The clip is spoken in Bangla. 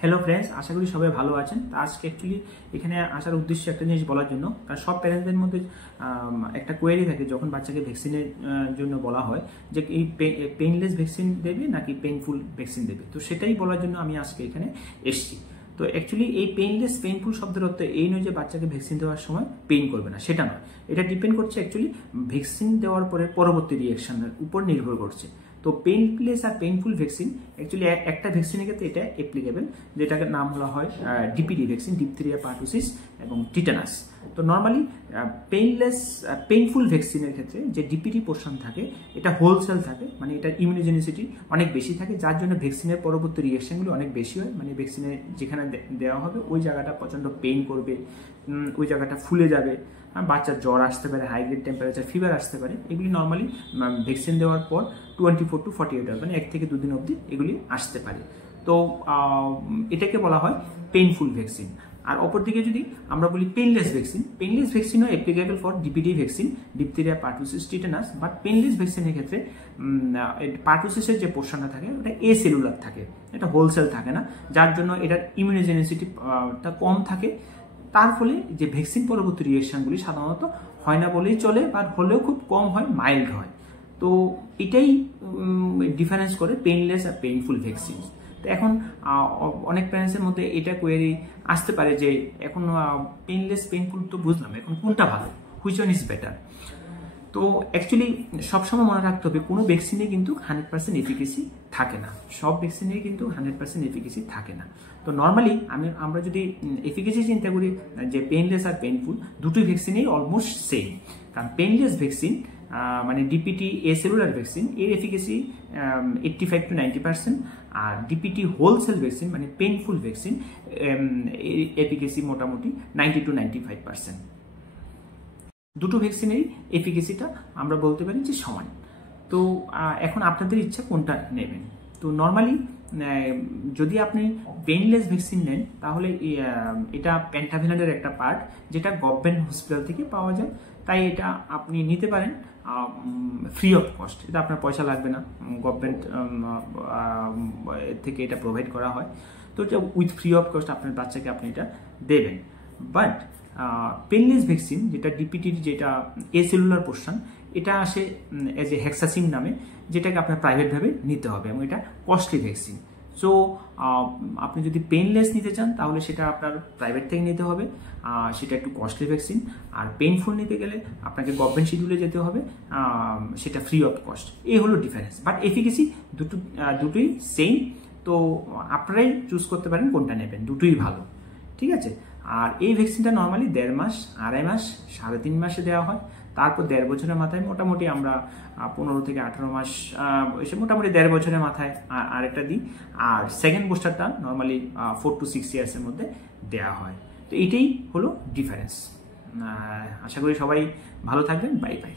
হ্যালো ফ্রেন্ডস, আশা করি সবাই ভালো আছেন। তো আজকে অ্যাকচুয়ালি এখানে আসার উদ্দেশ্য একটা জিনিস বলার জন্য, কারণ সব প্যারেন্টসদের মধ্যে একটা কোয়েরি থাকে যখন বাচ্চাকে ভ্যাকসিনের জন্য বলা হয় যে এই পেইনলেস ভ্যাকসিন দেবে নাকি পেইনফুল ভ্যাকসিন দেবে। তো সেটাই বলার জন্য আমি আজকে এখানে এসেছি। তো অ্যাকচুয়ালি এই পেইনলেস পেইনফুল শব্দের অর্থ এই নয় যে বাচ্চাকে ভ্যাকসিন দেওয়ার সময় পেইন করবে না, সেটা নয়। এটা ডিপেন্ড করছে অ্যাকচুয়ালি ভ্যাকসিন দেওয়ার পরে পরবর্তী রিয়াকশনের উপর নির্ভর করছে। তো পেইনলেস আর পেইনফুল ভ্যাকসিন অ্যাকচুয়ালি একটা ভ্যাকসিনের ক্ষেত্রে এটা অ্যাপ্লিকেবল, যেটাকে নাম বলা হয় ডিপিডি ভ্যাকসিন, ডিপথেরিয়া পারটুসিস এবং টিটানাস। তো নর্মালি পেইনফুল ভ্যাকসিনের ক্ষেত্রে যে ডিপিডি পোর্শন থাকে এটা হোলসেল থাকে, মানে এটার ইমিউনোজেনিসিটি অনেক বেশি থাকে, যার জন্য ভ্যাকসিনের পরবর্তী রিয়াকশনগুলো অনেক বেশি হয়। মানে ভ্যাকসিনে যেখানে দেওয়া হবে ওই জায়গাটা প্রচণ্ড পেইন করবে, ওই জায়গাটা ফুলে যাবে, বাচ্চার জ্বর আসতে পারে, হাই গ্রেড টেম্পারেচার, ফিভার আসতে পারে। এগুলি নর্মালি ভ্যাকসিন দেওয়ার পর 24 to 48 আওয়ার, মানে 1 থেকে 2 দিন অবধি এগুলি আসতে পারে। তো এটাকে বলা হয় পেইনফুল ভ্যাকসিন। আর অপরদিকে যদি আমরা বলি পেইনলেস ভ্যাকসিনও applicable for DPD vaccine, diphtheria pertussis tetanus. But painless ভ্যাকসিনের ক্ষেত্রে পারটুসিসের যে পোর্শনটা থাকে ওটা এ সেলুলার থাকে, এটা হোলসেল থাকে না, যার জন্য এটার ইমিউনোজেনিসিটিটা কম থাকে। তার ফলে যে ভ্যাকসিন পরবর্তী রিয়েকশনগুলি সাধারণত হয় না বলেই চলে, বা হলেও খুব কম হয়, মাইল্ড হয়। তো এটাই ডিফারেন্স করে পেইনলেস আর পেইনফুল ভ্যাকসিন। তো এখন অনেক প্যারেন্টসের মধ্যে এটা কোয়েরি আসতে পারে যে এখন পেইনলেস পেইনফুল তো বুঝলাম, এখন কোনটা ভালো, হুইচ ওয়ান ইজ বেটার। তো অ্যাকচুয়ালি সবসময় মনে রাখতে হবে কোনো ভ্যাকসিনে কিন্তু 100% এফিকেসি থাকে না, সব ভ্যাকসিনে কিন্তু 100% এফিকেসি থাকে না। তো নর্মালি আমরা যদি এফিকেসি চিন্তা করি যে পেইনলেস আর পেইনফুল দুটোই ভ্যাকসিনেই অলমোস্ট সেম। কারণ পেইনলেস ভ্যাকসিন মানে ডিপিটি এ সেলুলার ভ্যাকসিন এর এফিকেসি 85 to 90%, আর ডিপিটি হোলসেল ভ্যাকসিন মানে পেইনফুল ভ্যাকসিন এর এফিকেসি মোটামুটি 90 to 95%। দুটো ভ্যাকসিনেরই এফিকেসিটা আমরা বলতে পারি যে সমান। তো এখন আপনাদের ইচ্ছা কোনটা নেবেন। তো নর্মালি যদি আপনি পেইনলেস ভ্যাকসিন নেন তাহলে এটা পেন্টাভেলন্টের একটা পার্ট, যেটা গভর্নমেন্ট হসপিটাল থেকে পাওয়া যায়, তাই এটা আপনি নিতে পারেন ফ্রি অফ কস্ট। এটা আপনার পয়সা লাগবে না, গভর্নমেন্ট থেকে এটা প্রোভাইড করা হয়। তো এটা উইথ ফ্রি অফ কস্ট আপনার বাচ্চাকে আপনি এটা দেবেন। বাট পেইনলেস ভ্যাকসিন যেটা ডিপিটির যেটা এ সেলুলার পোর্শন, এটা আসে এজ এ হেক্সাসিন নামে, যেটাকে আপনার প্রাইভেটভাবে নিতে হবে এবং এটা কস্টলি ভ্যাকসিন। সো আপনি যদি পেইনলেস নিতে চান তাহলে সেটা আপনার প্রাইভেট থেকে নিতে হবে, সেটা একটু কস্টলি ভ্যাকসিন। আর পেইনফুল নিতে গেলে আপনাকে গভর্নমেন্ট শিডিউলে যেতে হবে, সেটা ফ্রি অফ কস্ট। এই হলো ডিফারেন্স। বাট এফিকেসি দুটোই সেম। তো আপনারাই চুজ করতে পারেন কোনটা নেবেন, দুটোই ভালো, ঠিক আছে। আর এই ভ্যাকসিনটা নর্মালি 1.5 মাস, 2.5 মাস, 3.5 মাসে দেওয়া হয়। তারপর 1.5 বছরের মাথায় মোটামুটি আমরা 15 থেকে 18 মাস এসে মোটামুটি 1.5 বছরের মাথায় আরেকটা দিই। আর সেকেন্ড বুস্টারটা নর্মালি 4 to 6 ইয়ার্সের মধ্যে দেওয়া হয়। তো এটাই হলো ডিফারেন্স। আশা করি সবাই ভালো থাকবেন। Bye bye.